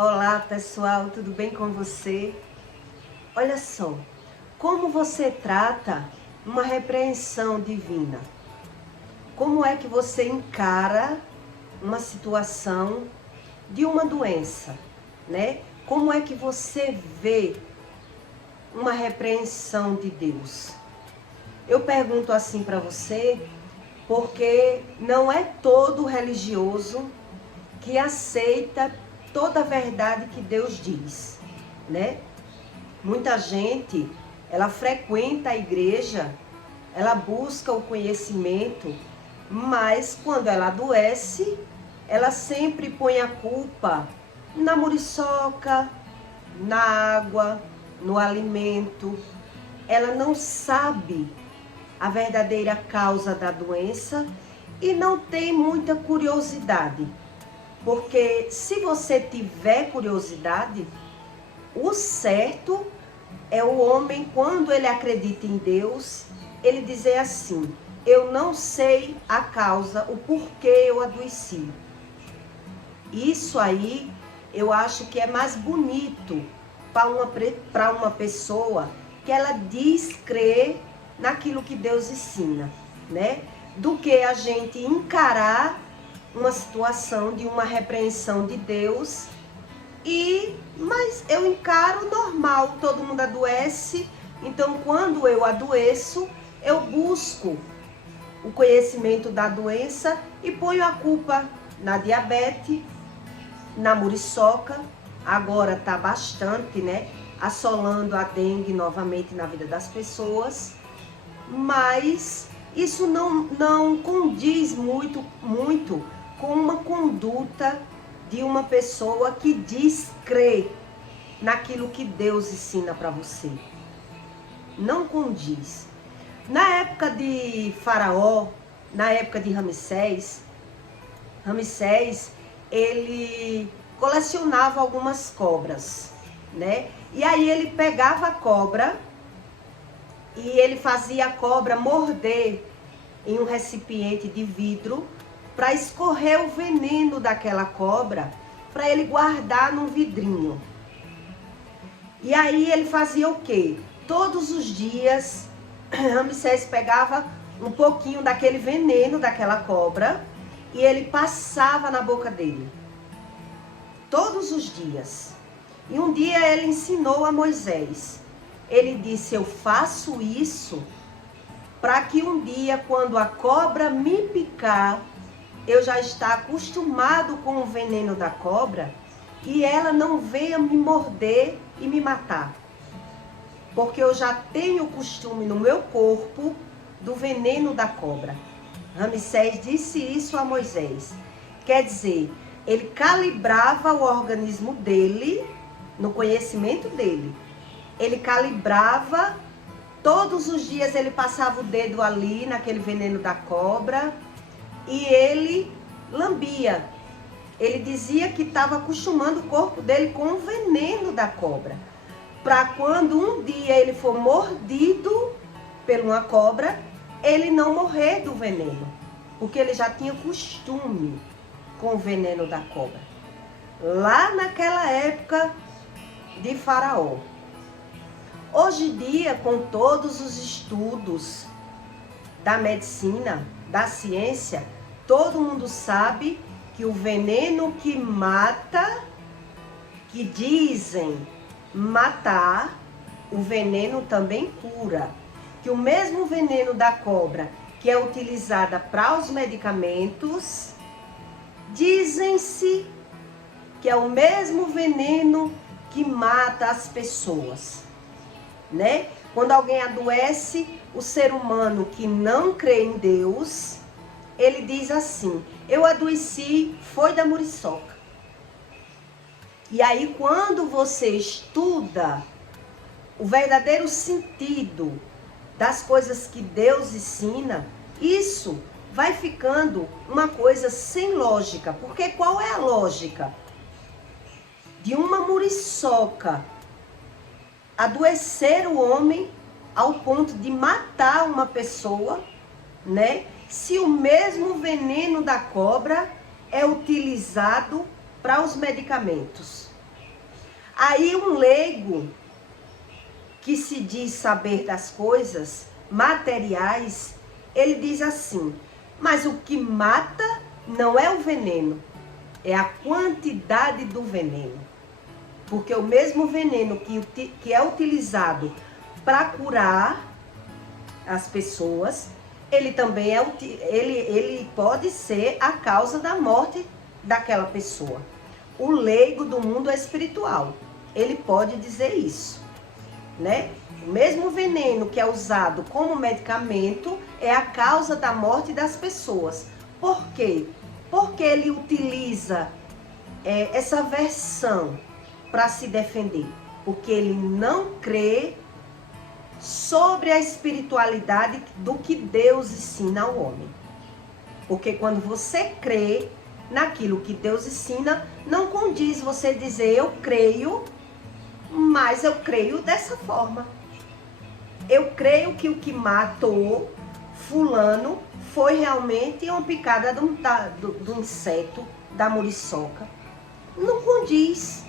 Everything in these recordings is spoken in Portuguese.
Olá pessoal, tudo bem com você? Olha só, como você trata uma repreensão divina? Como é que você encara uma situação de uma doença, né? Como é que você vê uma repreensão de Deus? Eu pergunto assim para você, porque não é todo religioso que aceita toda a verdade que Deus diz, né? Muita gente, ela frequenta a igreja, ela busca o conhecimento, mas quando ela adoece, ela sempre põe a culpa na muriçoca, na água, no alimento. Ela não sabe a verdadeira causa da doença e não tem muita curiosidade. Porque se você tiver curiosidade, o certo é o homem, quando ele acredita em Deus, ele dizer assim: eu não sei a causa, o porquê eu adoeci. Isso aí eu acho que é mais bonito para uma pessoa que ela diz crer naquilo que Deus ensina, né? Do que a gente encarar uma situação de uma repreensão de Deus mas eu encaro normal, todo mundo adoece, então quando eu adoeço, eu busco o conhecimento da doença e ponho a culpa na diabetes, na muriçoca, agora está bastante, né, assolando a dengue novamente na vida das pessoas, mas isso não condiz muito com uma conduta de uma pessoa que diz crer naquilo que Deus ensina para você. Não condiz. Na época de Faraó, na época de Ramsés, ele colecionava algumas cobras, né? E aí ele pegava a cobra e ele fazia a cobra morder em um recipiente de vidro para escorrer o veneno daquela cobra, para ele guardar num vidrinho. E aí ele fazia o quê? Todos os dias, Ramsés pegava um pouquinho daquele veneno daquela cobra e ele passava na boca dele. Todos os dias. E um dia ele ensinou a Moisés. Ele disse: eu faço isso para que um dia, quando a cobra me picar, eu já estou acostumado com o veneno da cobra e ela não venha me morder e me matar. Porque eu já tenho o costume no meu corpo do veneno da cobra. Ramsés disse isso a Moisés. Quer dizer, ele calibrava o organismo dele, no conhecimento dele. Ele calibrava, todos os dias ele passava o dedo ali naquele veneno da cobra e ele lambia. Ele dizia que estava acostumando o corpo dele com o veneno da cobra. Para quando um dia ele for mordido por uma cobra, ele não morrer do veneno. Porque ele já tinha costume com o veneno da cobra. Lá naquela época de Faraó. Hoje em dia, com todos os estudos da medicina, da ciência, todo mundo sabe que o veneno que mata, que dizem matar, o veneno também cura. Que o mesmo veneno da cobra que é utilizada para os medicamentos, dizem-se que é o mesmo veneno que mata as pessoas, né? Quando alguém adoece, o ser humano que não crê em Deus, ele diz assim: eu adoeci, foi da muriçoca. E aí quando você estuda o verdadeiro sentido das coisas que Deus ensina, isso vai ficando uma coisa sem lógica. Porque qual é a lógica de uma muriçoca adoecer o homem ao ponto de matar uma pessoa, né? Se o mesmo veneno da cobra é utilizado para os medicamentos. Aí um leigo que se diz saber das coisas materiais, ele diz assim: mas o que mata não é o veneno, é a quantidade do veneno. Porque o mesmo veneno que é utilizado para curar as pessoas, ele também ele pode ser a causa da morte daquela pessoa. O leigo do mundo espiritual, ele pode dizer isso, né? O mesmo veneno que é usado como medicamento é a causa da morte das pessoas. Por quê? Porque ele utiliza essa versão para se defender. Porque ele não crê sobre a espiritualidade do que Deus ensina ao homem. Porque quando você crê naquilo que Deus ensina, não condiz você dizer eu creio, mas eu creio dessa forma. Eu creio que o que matou fulano foi realmente uma picada do inseto, da muriçoca. Não condiz.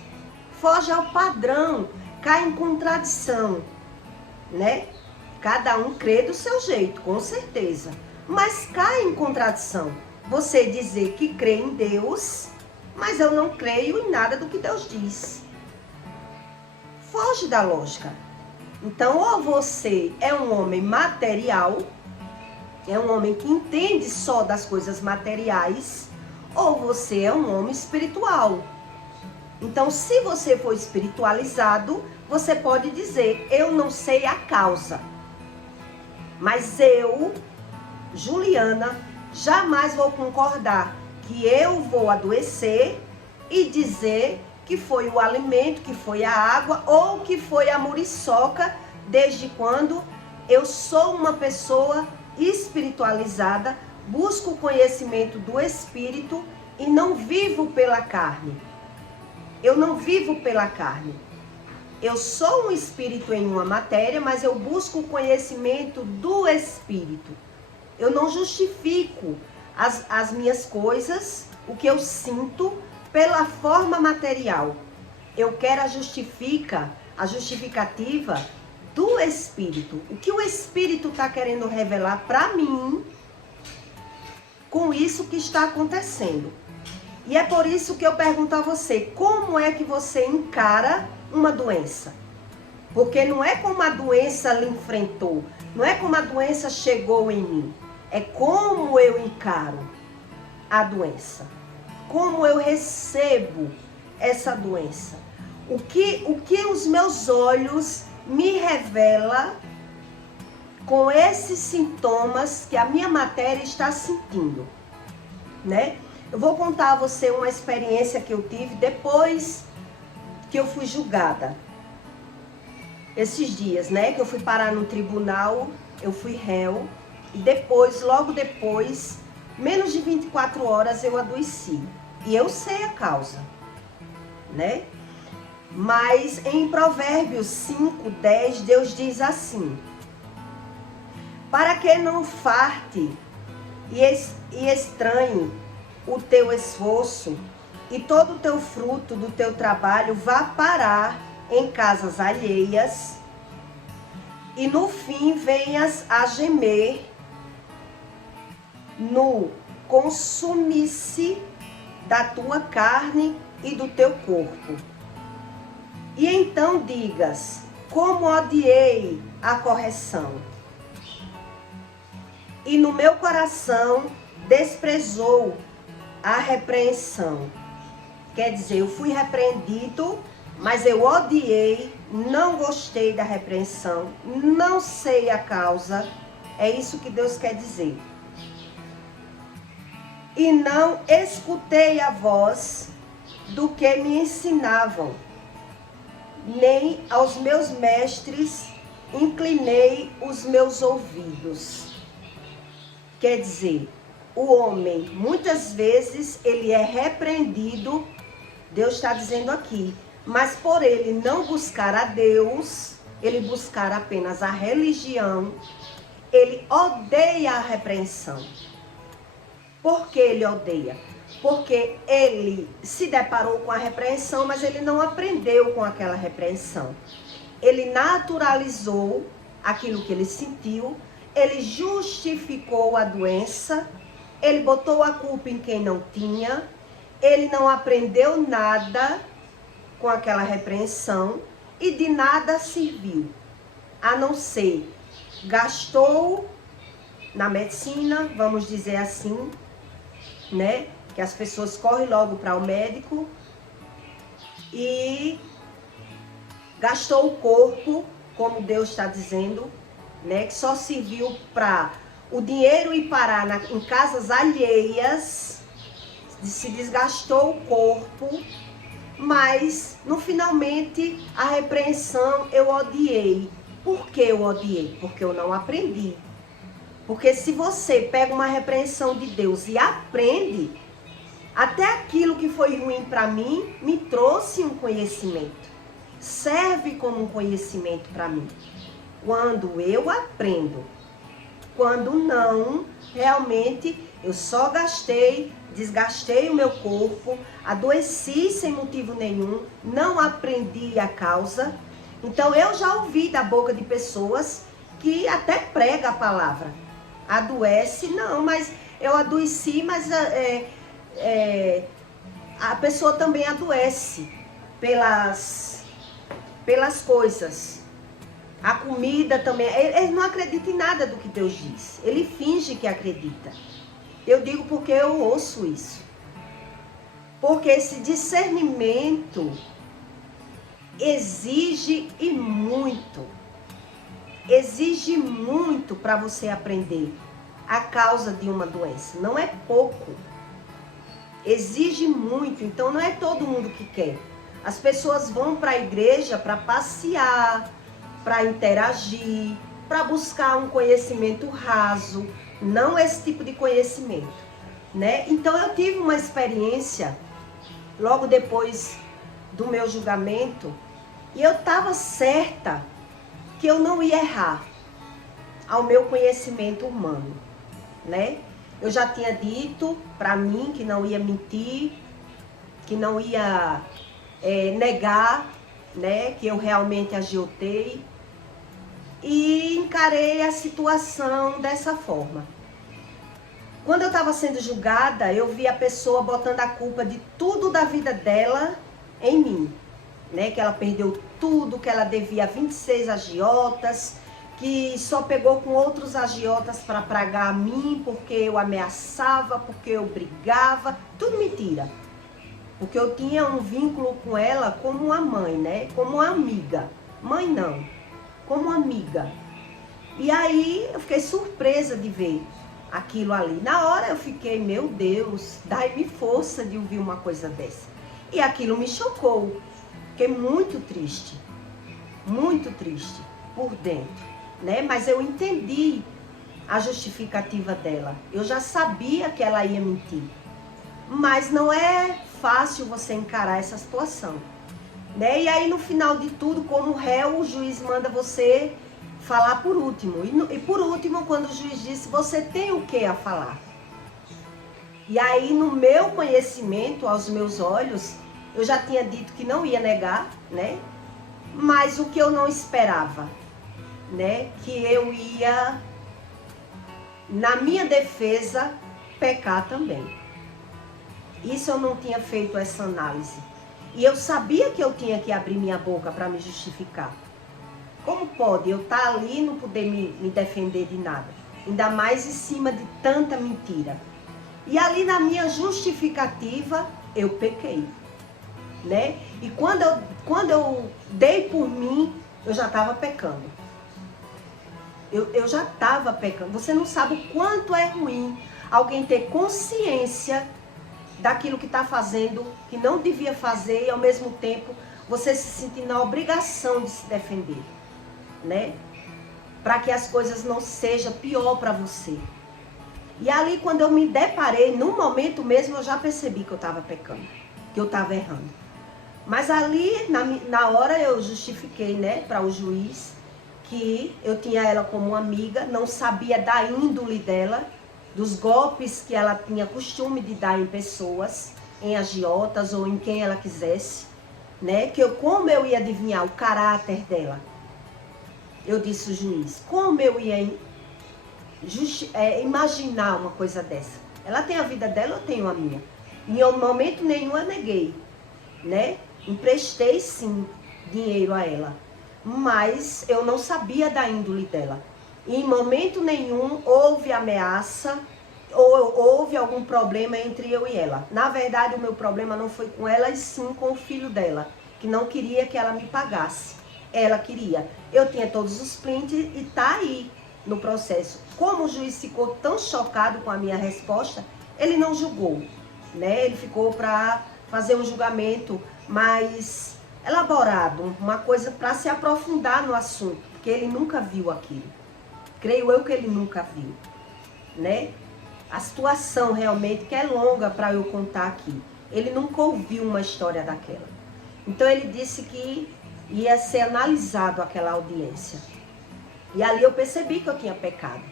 Foge ao padrão, cai em contradição, né? Cada um crê do seu jeito, com certeza. Mas cai em contradição. Você dizer que crê em Deus, mas eu não creio em nada do que Deus diz. Foge da lógica. Então, ou você é um homem material, é um homem que entende só das coisas materiais, ou você é um homem espiritual. Então, se você for espiritualizado, você pode dizer, eu não sei a causa, mas eu, Juliana, jamais vou concordar que eu vou adoecer e dizer que foi o alimento, que foi a água ou que foi a muriçoca, desde quando eu sou uma pessoa espiritualizada, busco o conhecimento do Espírito e não vivo pela carne. Eu não vivo pela carne. Eu sou um espírito em uma matéria, mas eu busco o conhecimento do Espírito. Eu não justifico as minhas coisas, o que eu sinto, pela forma material. Eu quero a justificativa do Espírito. O que o Espírito está querendo revelar para mim com isso que está acontecendo. E é por isso que eu pergunto a você, como é que você encara uma doença? Porque não é como a doença lhe enfrentou, não é como a doença chegou em mim, é como eu encaro a doença, como eu recebo essa doença. O que os meus olhos me revelam com esses sintomas que a minha matéria está sentindo, né? Eu vou contar a você uma experiência que eu tive depois que eu fui julgada. Esses dias, né? Que eu fui parar no tribunal, eu fui réu. E depois, logo depois, menos de 24 horas eu adoeci. E eu sei a causa, né? Mas em Provérbios 5:10, Deus diz assim: para que não farte e estranhe o teu esforço e todo o teu fruto do teu trabalho vá parar em casas alheias e no fim venhas a gemer no consumisse da tua carne e do teu corpo. E então digas, como odiei a correção, e no meu coração desprezou a repreensão. Quer dizer, eu fui repreendido, mas eu odiei, não gostei da repreensão, não sei a causa. É isso que Deus quer dizer. E não escutei a voz do que me ensinavam, nem aos meus mestres inclinei os meus ouvidos. Quer dizer, o homem, muitas vezes, ele é repreendido, Deus está dizendo aqui, mas por ele não buscar a Deus, ele buscar apenas a religião, ele odeia a repreensão. Por que ele odeia? porque ele se deparou com a repreensão, mas ele não aprendeu com aquela repreensão. Ele naturalizou aquilo que ele sentiu, ele justificou a doença, ele botou a culpa em quem não tinha, ele não aprendeu nada com aquela repreensão e de nada serviu, a não ser gastou na medicina, vamos dizer assim, né? Que as pessoas correm logo para o médico e gastou o corpo, como Deus está dizendo, né? Que só serviu para o dinheiro ir parar em casas alheias, se desgastou o corpo, mas no finalmente a repreensão eu odiei. Por que eu odiei? Porque eu não aprendi. Porque se você pega uma repreensão de Deus e aprende, até aquilo que foi ruim para mim me trouxe um conhecimento. Serve como um conhecimento para mim. Quando eu aprendo, quando não, realmente eu só gastei, desgastei o meu corpo, adoeci sem motivo nenhum, não aprendi a causa. Então eu já ouvi da boca de pessoas que até prega a palavra. Adoece, não, mas eu adoeci, mas a pessoa também adoece pelas coisas. A comida também, ele não acredita em nada do que Deus diz. Ele finge que acredita. Eu digo porque eu ouço isso. Porque esse discernimento exige e muito. Exige muito para você aprender a causa de uma doença. Não é pouco. Exige muito. Então não é todo mundo que quer. As pessoas vão para a igreja para passear, para interagir, para buscar um conhecimento raso, não esse tipo de conhecimento, né? Então eu tive uma experiência logo depois do meu julgamento e eu estava certa que eu não ia errar ao meu conhecimento humano, né? Eu já tinha dito para mim que não ia mentir, que não ia negar, né, que eu realmente agiotei, e encarei a situação dessa forma. Quando eu estava sendo julgada, eu vi a pessoa botando a culpa de tudo da vida dela em mim, né, que ela perdeu tudo, que ela devia 26 agiotas, que só pegou com outros agiotas para pagar a mim, porque eu ameaçava, porque eu brigava, tudo mentira. Porque eu tinha um vínculo com ela como uma mãe, né? Como uma amiga. Mãe não, como uma amiga. E aí eu fiquei surpresa de ver aquilo ali. Na hora eu fiquei, meu Deus, dai-me força de ouvir uma coisa dessa. E aquilo me chocou. Fiquei muito triste por dentro, né? Mas eu entendi a justificativa dela. Eu já sabia que ela ia mentir. Mas não é fácil você encarar essa situação, né? E aí no final de tudo, como réu, o juiz manda você falar por último. E por último, quando o juiz disse, você tem o que a falar? E aí no meu conhecimento, aos meus olhos, eu já tinha dito que não ia negar, né? Mas o que eu não esperava, né? Que eu ia, na minha defesa, pecar também. Isso eu não tinha feito essa análise. E eu sabia que eu tinha que abrir minha boca para me justificar. Como pode eu estar ali e não poder me defender de nada? Ainda mais em cima de tanta mentira. E ali na minha justificativa, eu pequei, né? E quando eu dei por mim, eu já estava pecando. Eu já estava pecando. Você não sabe o quanto é ruim alguém ter consciência daquilo que está fazendo, que não devia fazer, e ao mesmo tempo você se sentir na obrigação de se defender, né? Para que as coisas não sejam pior para você. E ali quando eu me deparei, no momento mesmo eu já percebi que eu estava pecando, que eu estava errando. Mas ali na hora eu justifiquei, né, para o juiz, que eu tinha ela como amiga, não sabia da índole dela, dos golpes que ela tinha costume de dar em pessoas, em agiotas ou em quem ela quisesse, né? Como eu ia adivinhar o caráter dela? Eu disse o juiz, como eu ia imaginar uma coisa dessa? Ela tem a vida dela, eu tenho a minha. Em momento nenhum eu neguei, né? Emprestei sim dinheiro a ela, mas eu não sabia da índole dela. Em momento nenhum houve ameaça ou houve algum problema entre eu e ela. Na verdade, o meu problema não foi com ela, e sim com o filho dela, que não queria que ela me pagasse. Ela queria. Eu tinha todos os prints e tá aí no processo. Como o juiz ficou tão chocado com a minha resposta, ele não julgou, né? Ele ficou para fazer um julgamento mais elaborado, uma coisa para se aprofundar no assunto, porque ele nunca viu aquilo. Creio eu que ele nunca viu, né? A situação realmente que é longa para eu contar aqui. Ele nunca ouviu uma história daquela. Então ele disse que ia ser analisado aquela audiência. E ali eu percebi que eu tinha pecado.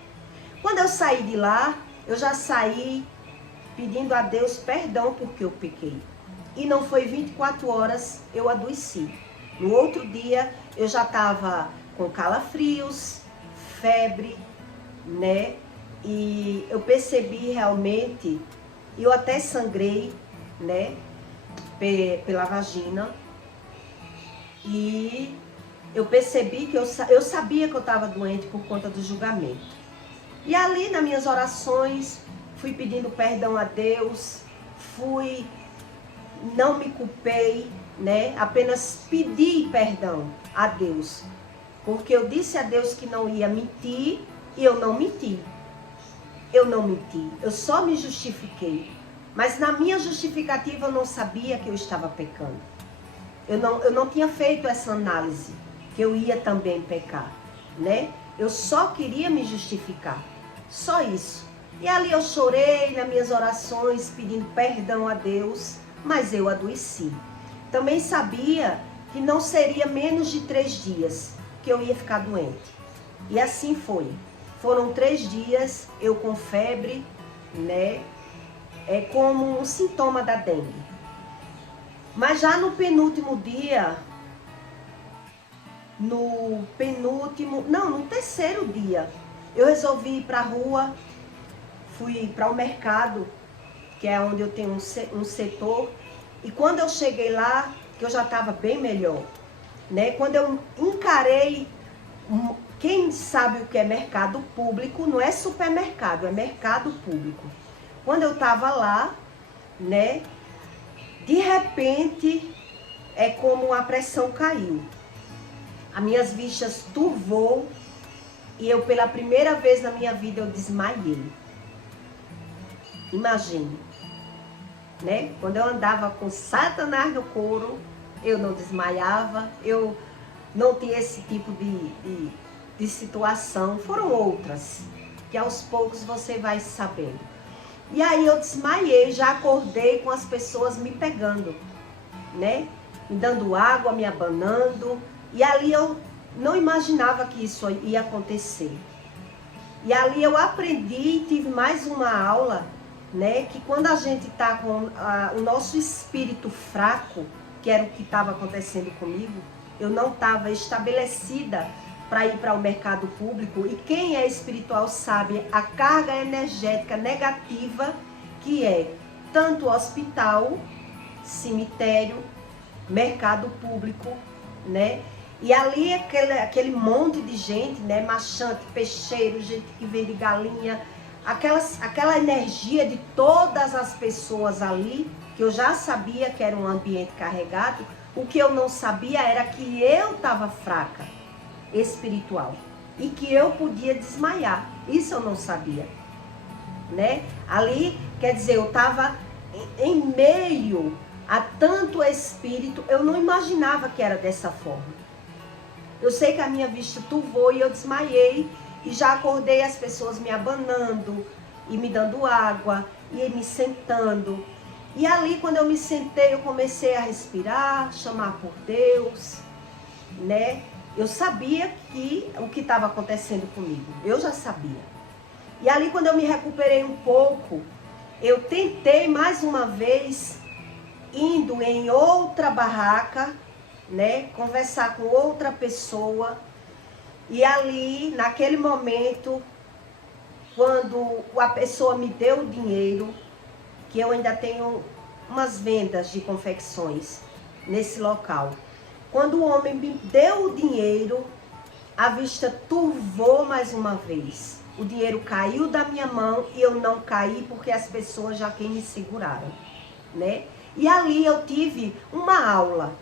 Quando eu saí de lá, eu já saí pedindo a Deus perdão porque eu pequei. E não foi 24 horas, eu adoeci. No outro dia, eu já estava com calafrios, febre, né? E eu percebi realmente, eu até sangrei, né? Pela vagina. E eu percebi que eu sabia que eu estava doente por conta do julgamento. E ali, nas minhas orações, fui pedindo perdão a Deus, não me culpei, né? Apenas pedi perdão a Deus. Porque eu disse a Deus que não ia mentir e eu não menti. Eu não menti, eu só me justifiquei. Mas na minha justificativa eu não sabia que eu estava pecando. Eu não tinha feito essa análise, que eu ia também pecar, né? Eu só queria me justificar, só isso. E ali eu chorei nas minhas orações, pedindo perdão a Deus, mas eu adoeci. Também sabia que não seria menos de 3 dias que eu ia ficar doente. E assim foi. Foram 3 dias, eu com febre, né? É como um sintoma da dengue. Mas já no penúltimo dia, no terceiro dia, eu resolvi ir para a rua, fui para o mercado, que é onde eu tenho um setor, e quando eu cheguei lá, que eu já estava bem melhor, né? Quando eu encarei, quem sabe o que é mercado público, não é supermercado, é mercado público. Quando eu estava lá, né? De repente, é como a pressão caiu. As minhas vistas turvou e eu, pela primeira vez na minha vida, eu desmaiei. Imagine, né? Quando eu andava com Satanás no couro, eu não desmaiava, eu não tinha esse tipo de situação. Foram outras, que aos poucos você vai sabendo. E aí eu desmaiei, já acordei com as pessoas me pegando, né? Me dando água, me abanando. E ali eu não imaginava que isso ia acontecer. E ali eu aprendi, tive mais uma aula, né? Que quando a gente está com o nosso espírito fraco, que era o que estava acontecendo comigo, eu não estava estabelecida para ir para o mercado público. E quem é espiritual sabe a carga energética negativa que é tanto hospital, cemitério, mercado público, né? E ali aquele monte de gente, né? Machante, peixeiro, gente que vende galinha, aquela energia de todas as pessoas ali, que eu já sabia que era um ambiente carregado. O que eu não sabia era que eu estava fraca, espiritual, e que eu podia desmaiar. Isso eu não sabia, né? Ali, quer dizer, eu estava em meio a tanto espírito, eu não imaginava que era dessa forma. Eu sei que a minha vista turvou e eu desmaiei, e já acordei as pessoas me abanando e me dando água e me sentando. E ali, quando eu me sentei, eu comecei a respirar, chamar por Deus, né? Eu sabia o que estava acontecendo comigo, eu já sabia. E ali, quando eu me recuperei um pouco, eu tentei mais uma vez, indo em outra barraca, né, conversar com outra pessoa. E ali, naquele momento, quando a pessoa me deu o dinheiro, que eu ainda tenho umas vendas de confecções nesse local. Quando o homem me deu o dinheiro, a vista turvou mais uma vez. O dinheiro caiu da minha mão e eu não caí porque as pessoas já quem me seguraram, né? E ali eu tive uma aula,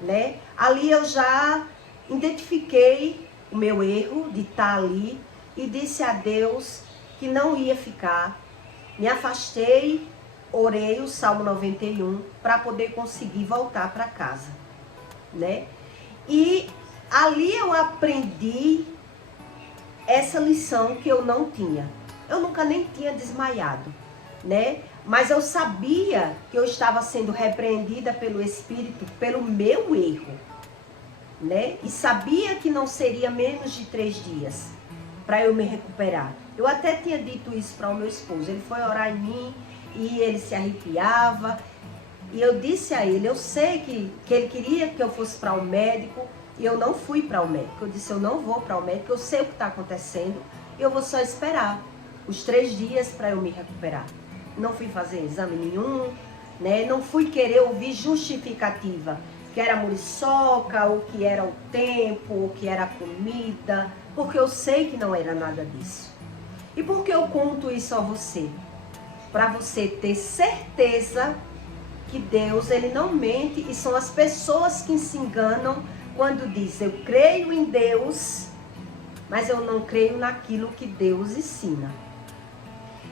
né? Ali eu já identifiquei o meu erro de estar ali e disse a Deus que não ia ficar. Me afastei, orei o Salmo 91 para poder conseguir voltar para casa, né? E ali eu aprendi essa lição que eu não tinha. Eu nunca nem tinha desmaiado, né? Mas eu sabia que eu estava sendo repreendida pelo Espírito pelo meu erro, né? E sabia que não seria menos de 3 dias para eu me recuperar. Eu até tinha dito isso para o meu esposo. Ele foi orar em mim e ele se arrepiava. E eu disse a ele, eu sei que ele queria que eu fosse para o médico. E eu não fui para o médico. Eu disse, eu não vou para o médico, eu sei o que está acontecendo. E eu vou só esperar os 3 dias para eu me recuperar. Não fui fazer exame nenhum, né? Não fui querer ouvir justificativa. Que era muriçoca, ou que era o tempo, ou que era a comida. Porque eu sei que não era nada disso. E por que eu conto isso a você? Para você ter certeza que Deus, ele não mente. E são as pessoas que se enganam quando diz, eu creio em Deus, mas eu não creio naquilo que Deus ensina.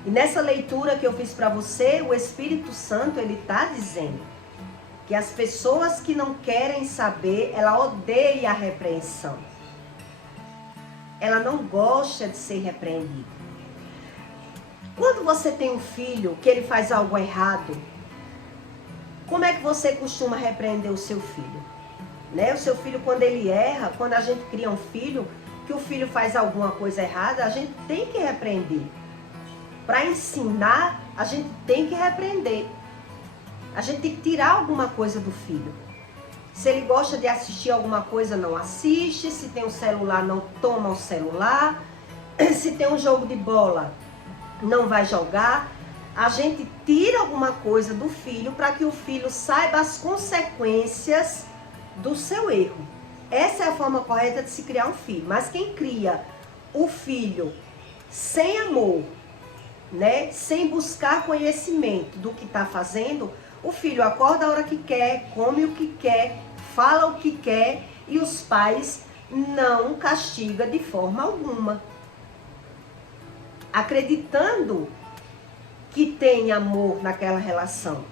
E nessa leitura que eu fiz para você, o Espírito Santo, ele está dizendo que as pessoas que não querem saber, ela odeia a repreensão. Ela não gosta de ser repreendida. Quando você tem um filho que ele faz algo errado, como é que você costuma repreender o seu filho? Né? O seu filho, quando ele erra, quando a gente cria um filho, que o filho faz alguma coisa errada, a gente tem que repreender. Para ensinar, a gente tem que repreender. A gente tem que tirar alguma coisa do filho. Se ele gosta de assistir alguma coisa, não assiste. Se tem um celular, não toma o celular. Se tem um jogo de bola, não vai jogar. A gente tira alguma coisa do filho para que o filho saiba as consequências do seu erro. Essa é a forma correta de se criar um filho. Mas quem cria o filho sem amor, né, sem buscar conhecimento do que está fazendo, o filho acorda a hora que quer, come o que quer, fala o que quer e os pais não castigam de forma alguma. Acreditando que tem amor naquela relação.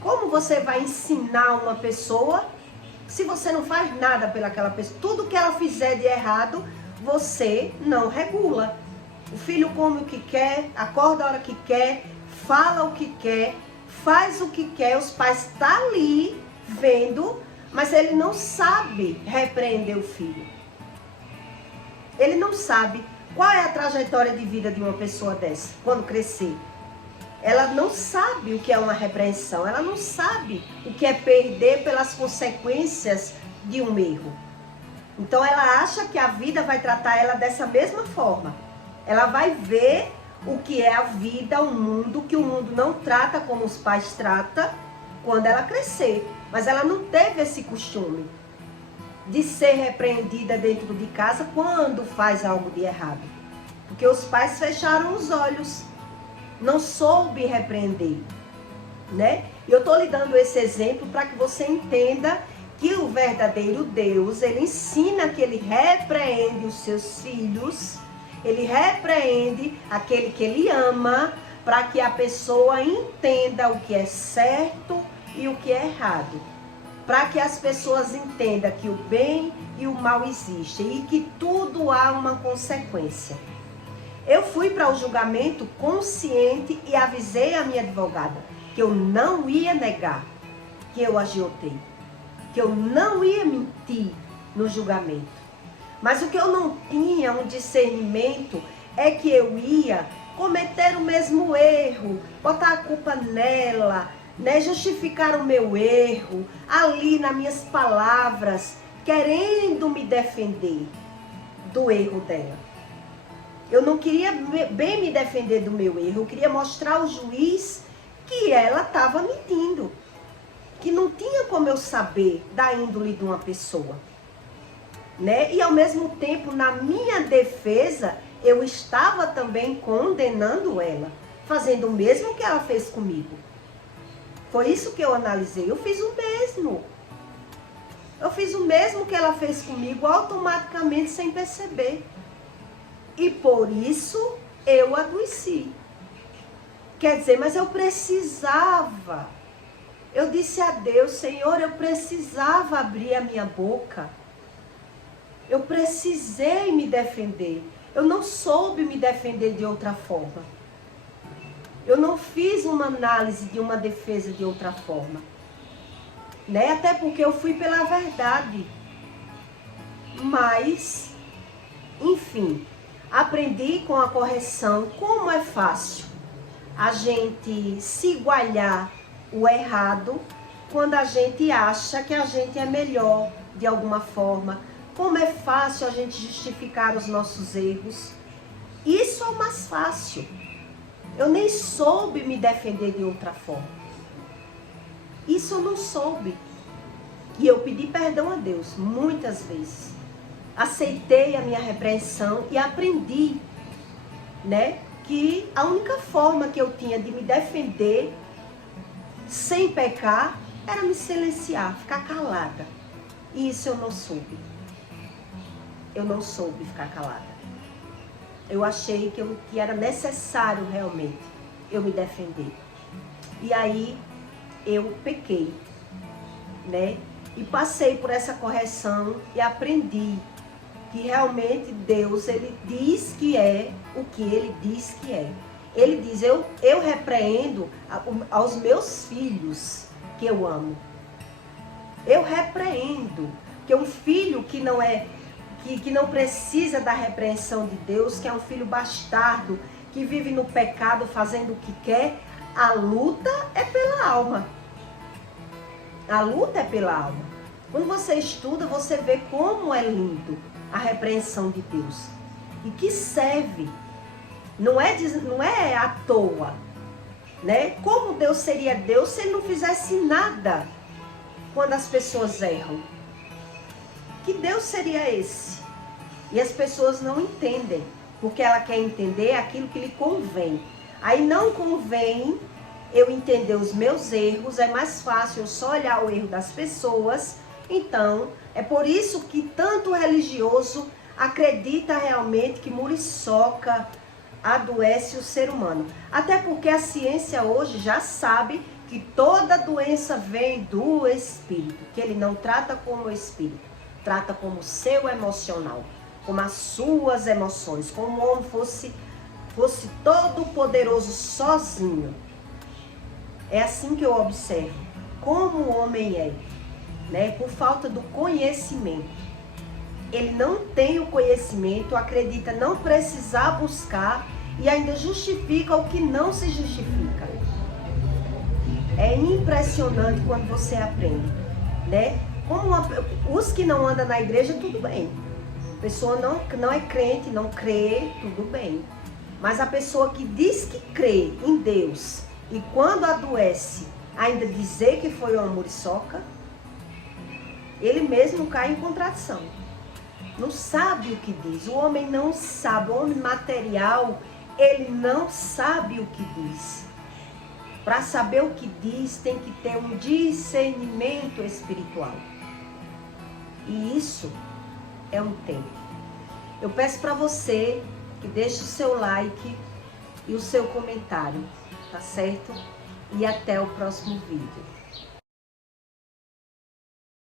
Como você vai ensinar uma pessoa se você não faz nada pelaquela pessoa? Tudo que ela fizer de errado, você não regula. O filho come o que quer, acorda a hora que quer, fala o que quer, faz o que quer, os pais estão ali vendo, mas ele não sabe repreender o filho. Ele não sabe qual é a trajetória de vida de uma pessoa dessa, quando crescer. Ela não sabe o que é uma repreensão, ela não sabe o que é perder pelas consequências de um erro. Então ela acha que a vida vai tratar ela dessa mesma forma. Ela vai ver o que é a vida, o mundo, que o mundo não trata como os pais tratam quando ela crescer. Mas ela não teve esse costume de ser repreendida dentro de casa quando faz algo de errado. Porque os pais fecharam os olhos. Não soube repreender, né? E eu estou lhe dando esse exemplo para que você entenda que o verdadeiro Deus, ele ensina que ele repreende os seus filhos, ele repreende aquele que ele ama, para que a pessoa entenda o que é certo e o que é errado. Para que as pessoas entendam que o bem e o mal existem e que tudo há uma consequência. Eu fui para o julgamento consciente e avisei a minha advogada que eu não ia negar que eu agiotei, que eu não ia mentir no julgamento. Mas o que eu não tinha um discernimento é que eu ia cometer o mesmo erro, botar a culpa nela, né? Justificar o meu erro, ali nas minhas palavras, querendo me defender do erro dela. Eu não queria bem me defender do meu erro, eu queria mostrar ao juiz que ela estava mentindo, que não tinha como eu saber da índole de uma pessoa, né? E ao mesmo tempo, na minha defesa, eu estava também condenando ela, fazendo o mesmo que ela fez comigo. Foi isso que eu analisei. Eu fiz o mesmo. Eu fiz o mesmo que ela fez comigo, automaticamente, sem perceber. E por isso eu adoeci. Quer dizer, mas eu precisava. Eu disse a Deus, Senhor, eu precisava abrir a minha boca. Eu precisei me defender. Eu não soube me defender de outra forma. Eu não fiz uma análise de uma defesa de outra forma. Né? Até porque eu fui pela verdade. Mas, enfim, aprendi com a correção como é fácil a gente se igualar o errado quando a gente acha que a gente é melhor de alguma forma. Como é fácil a gente justificar os nossos erros. Isso é o mais fácil. Eu nem soube me defender de outra forma. Isso eu não soube. E eu pedi perdão a Deus muitas vezes. Aceitei a minha repreensão e aprendi, né, que a única forma que eu tinha de me defender sem pecar era me silenciar, ficar calada. E isso eu não soube. Eu não soube ficar calada. Eu achei que era necessário realmente eu me defender. E aí eu pequei, né? E passei por essa correção e aprendi que realmente Deus, Ele diz que é o que Ele diz que é. Ele diz, eu repreendo aos meus filhos que eu amo. Eu repreendo, que um filho que não é... Que não precisa da repreensão de Deus, que é um filho bastardo, que vive no pecado fazendo o que quer, a luta é pela alma. A luta é pela alma. Quando você estuda, você vê como é lindo a repreensão de Deus. E que serve. Não é à toa. Né? Como Deus seria Deus se Ele não fizesse nada quando as pessoas erram? Que Deus seria esse? E as pessoas não entendem, porque ela quer entender aquilo que lhe convém. Aí não convém eu entender os meus erros, é mais fácil eu só olhar o erro das pessoas. Então, é por isso que tanto religioso acredita realmente que muriçoca adoece o ser humano. Até porque a ciência hoje já sabe que toda doença vem do espírito, que ele não trata como o espírito. Trata como o seu emocional, como as suas emoções, como o homem fosse todo poderoso sozinho. É assim que eu observo como o homem é, né? Por falta do conhecimento. Ele não tem o conhecimento, acredita não precisar buscar e ainda justifica o que não se justifica. É impressionante quando você aprende, né? Os que não andam na igreja, tudo bem. A pessoa não é crente, não crê, tudo bem. Mas a pessoa que diz que crê em Deus e quando adoece, ainda dizer que foi uma muriçoca, ele mesmo cai em contradição. Não sabe o que diz. O homem não sabe. O homem material, ele não sabe o que diz. Para saber o que diz, tem que ter um discernimento espiritual. E isso é um tempo. Eu peço para você que deixe o seu like e o seu comentário, tá certo? E até o próximo vídeo.